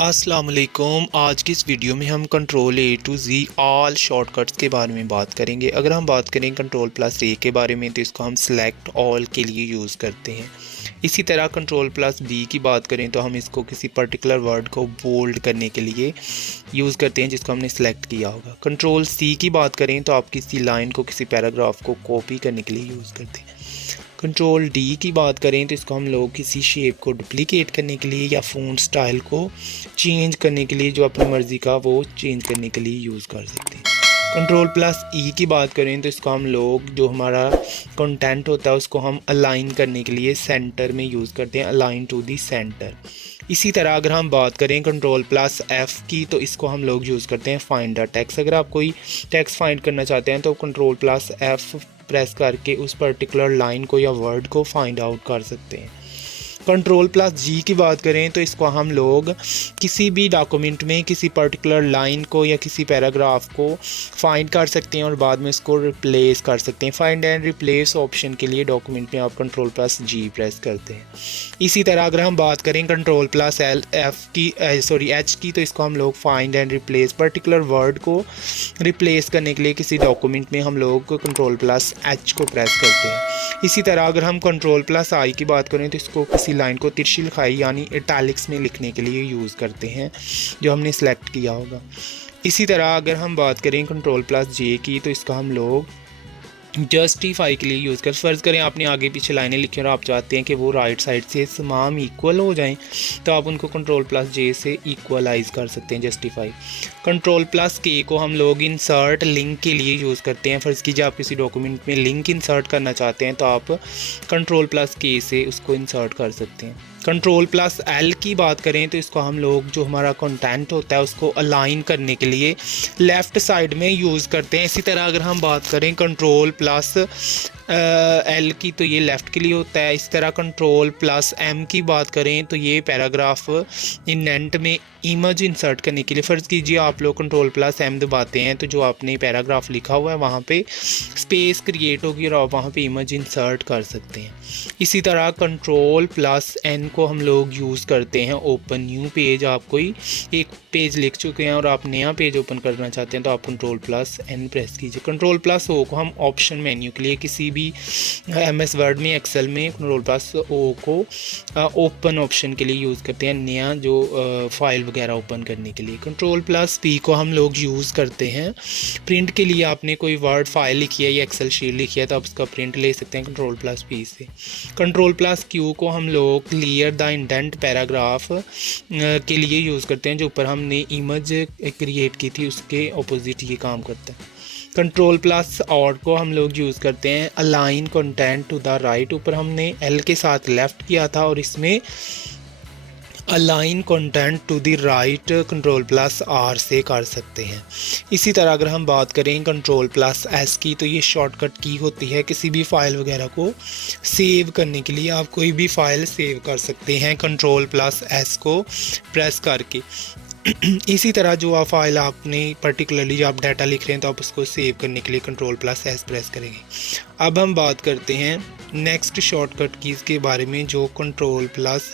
अस्सलाम वालेकुम। आज की इस वीडियो में हम control A to Z all shortcuts के बारे में बात करेंगे। अगर हम बात करें कंट्रोल प्लस ए के बारे में तो इसको हम सिलेक्ट ऑल के लिए यूज़ करते हैं। इसी तरह कंट्रोल प्लस बी की बात करें तो हम इसको किसी पर्टिकुलर वर्ड को बोल्ड करने के लिए यूज़ करते हैं जिसको हमने सेलेक्ट किया होगा। कंट्रोल सी की बात करें तो आप किसी लाइन को किसी पैराग्राफ को कॉपी करने के लिए यूज़ करते हैं। कंट्रोल डी की बात करें तो इसको हम लोग किसी शेप को डुप्लीकेट करने के लिए या फ़ॉन्ट स्टाइल को चेंज करने के लिए जो अपनी मर्ज़ी का वो चेंज करने के लिए यूज़ कर सकते हैं। कंट्रोल प्लस ई की बात करें तो इसको हम लोग जो हमारा कंटेंट होता है उसको हम अलाइन करने के लिए सेंटर में यूज़ करते हैं, अलाइन टू दी सेंटर। इसी तरह अगर हम बात करें कंट्रोल प्लस एफ़ की तो इसको हम लोग यूज़ करते हैं फाइंड द टेक्स्ट। अगर आप कोई टेक्स्ट फाइंड करना चाहते हैं तो कंट्रोल प्लस एफ़ प्रेस करके उस पर्टिकुलर लाइन को या वर्ड को फाइंड आउट कर सकते हैं। कंट्रोल प्लस जी की बात करें तो इसको हम लोग किसी भी डॉक्यूमेंट में किसी पर्टिकुलर लाइन को या किसी पैराग्राफ को फाइंड कर सकते हैं और बाद में इसको रिप्लेस कर सकते हैं। फाइंड एंड रिप्लेस ऑप्शन के लिए डॉक्यूमेंट में आप कंट्रोल प्लस जी प्रेस करते हैं। इसी तरह अगर हम बात करें कंट्रोल प्लस एच की तो इसको हम लोग find and replace particular word को रिप्लेस करने के लिए किसी डॉक्यूमेंट में हम लोग कंट्रोल प्लस एच को प्रेस करते हैं। इसी तरह अगर हम कंट्रोल प्लस आई की बात करें तो इसको किसी लाइन को तिरछी लिखाई यानी इटैलिक्स में लिखने के लिए यूज़ करते हैं जो हमने सेलेक्ट किया होगा। इसी तरह अगर हम बात करें कंट्रोल प्लस जे की तो इसका हम लोग जस्टिफाई के लिए यूज़ कर। फ़र्ज़ करें आपने आगे पीछे लाइनें लिखी और आप चाहते हैं कि वो राइट साइड से तमाम इक्वल हो जाएं तो आप उनको कंट्रोल प्लस जे से इक्वलाइज़ कर सकते हैं, जस्टिफाई। कंट्रोल प्लस के को हम लोग इंसर्ट लिंक के लिए यूज़ करते हैं। फ़र्ज़ कीजिए आप किसी डॉक्यूमेंट में लिंक इंसर्ट करना चाहते हैं तो आप कंट्रोल प्लस के से उसको इंसर्ट कर सकते हैं। कंट्रोल प्लस एल की बात करें तो इसको हम लोग जो हमारा कंटेंट होता है उसको अलाइन करने के लिए लेफ़्ट साइड में यूज़ करते हैं। इसी तरह अगर हम बात करें कंट्रोल प्लस एल की तो ये लेफ़्ट के लिए होता है। इस तरह कंट्रोल प्लस एम की बात करें तो ये पैराग्राफ इंडेंट में इमेज इंसर्ट करने के लिए। फ़र्ज़ कीजिए आप लोग कंट्रोल प्लस एम दबाते हैं तो जो आपने पैराग्राफ लिखा हुआ है वहाँ पे स्पेस क्रिएट होगी और आप वहाँ पे इमेज इंसर्ट कर सकते हैं। इसी तरह कंट्रोल प्लस एन को हम लोग यूज़ करते हैं ओपन न्यू पेज। आप कोई एक पेज लिख चुके हैं और आप नया पेज ओपन करना चाहते हैं तो आप कंट्रोल प्लस एन प्रेस कीजिए। कंट्रोल प्लस ओ को हम ऑप्शन मेन्यू के लिए किसी भी MS वर्ड में, एक्सेल में कंट्रोल प्लस ओ को ओपन ऑप्शन के लिए यूज़ करते हैं, नया जो फाइल वगैरह ओपन करने के लिए। कंट्रोल प्लस पी को हम लोग यूज़ करते हैं प्रिंट के लिए। आपने कोई वर्ड फाइल लिखी है या एक्सेल शीट लिखी है तो आप उसका प्रिंट ले सकते हैं कंट्रोल प्लस पी से। कंट्रोल प्लस क्यू को हम लोग क्लियर द इंडेंट पैराग्राफ के लिए यूज़ करते हैं। जो ऊपर हमने इमेज क्रिएट की थी उसके ऑपोजिट ये काम करता है। कंट्रोल प्लस और को हम लोग यूज़ करते हैं align content to the right. ऊपर हमने एल के साथ लेफ़्ट किया था और इसमें align content to the right control plus R से कर सकते हैं। इसी तरह अगर हम बात करें कंट्रोल प्लस एस की तो ये शॉर्टकट की होती है किसी भी फाइल वगैरह को सेव करने के लिए। आप कोई भी फाइल सेव कर सकते हैं कंट्रोल प्लस एस को प्रेस करके। इसी तरह जो आप फाइल आपने पर्टिकुलरली आप डाटा लिख रहे हैं तो आप उसको सेव करने के लिए कंट्रोल प्लस एस प्रेस करेंगे। अब हम बात करते हैं नेक्स्ट शॉर्टकट कीज़ के बारे में जो कंट्रोल प्लस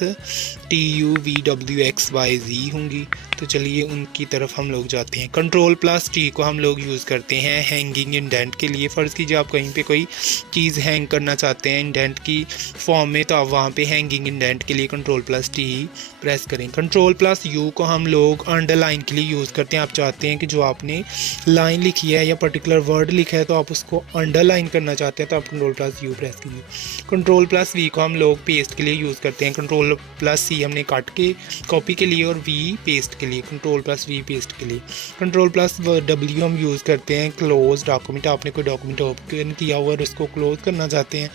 TUVWXYZ होंगी। तो चलिए उनकी तरफ हम लोग जाते हैं। कंट्रोल प्लस टी को हम लोग यूज़ करते हैं हैंगिंग इंडेंट के लिए। फ़र्ज़ कीजिए आप कहीं पे कोई चीज़ हैंग करना चाहते हैं इंडेंट की फॉर्म में तो आप वहाँ पे हैंगिंग इंडेंट के लिए कंट्रोल प्लस टी प्रेस करें। कंट्रोल प्लस यू को हम लोग अंडरलाइन के लिए यूज़ करते हैं। आप चाहते हैं कि जो आपने लाइन लिखी है या पर्टिकुलर वर्ड लिखा है तो आप उसको अंडरलाइन करना चाहते हैं तो आप कंट्रोल प्लस यू प्रेस कीजिए। कंट्रोल प्लस वी को हम लोग पेस्ट के लिए यूज़ करते हैं। कंट्रोल प्लस सी हमने काट के कॉपी के लिए और वी पेस्ट के लिए, कंट्रोल प्लस वी पेस्ट के लिए। कंट्रोल प्लस डब्ल्यू हम यूज़ करते हैं क्लोज डॉक्यूमेंट। आपने कोई डॉक्यूमेंट ओपन किया हुआ और उसको क्लोज करना चाहते हैं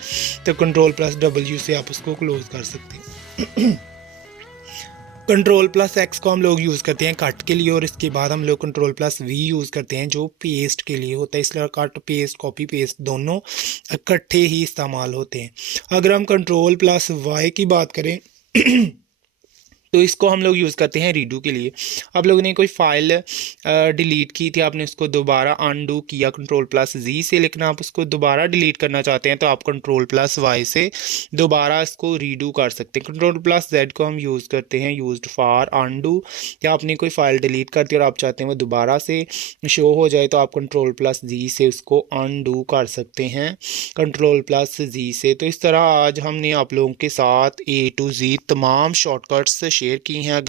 तो कंट्रोल प्लस डब्ल्यू से आप उसको क्लोज कर सकते हैं। कंट्रोल प्लस एक्स को हम लोग यूज़ करते हैं कट के लिए और इसके बाद हम लोग कंट्रोल प्लस वी यूज़ करते हैं जो पेस्ट के लिए होता है। इसलिए कट पेस्ट कॉपी पेस्ट दोनों इकट्ठे ही इस्तेमाल होते हैं। अगर हम कंट्रोल प्लस वाई की बात करें तो इसको हम लोग यूज़ करते हैं रीडू के लिए। आप लोगों ने कोई फ़ाइल डिलीट की थी, आपने उसको दोबारा अनडू किया Ctrl+Z से, लेकिन आप उसको दोबारा डिलीट करना चाहते हैं तो आप Ctrl+Y से दोबारा इसको रीडू कर सकते हैं। Ctrl+Z को हम यूज़ करते हैं यूज्ड फॉर अनडू। या आपने कोई फ़ाइल डिलीट कर दी और आप चाहते हैं वो दोबारा से शो हो जाए तो आप Ctrl+Z से उसको अनडू कर सकते हैं Ctrl+Z से। तो इस तरह आज हमने आप लोगों के साथ A to Z तमाम शॉर्टकट्स शेयर की हैं।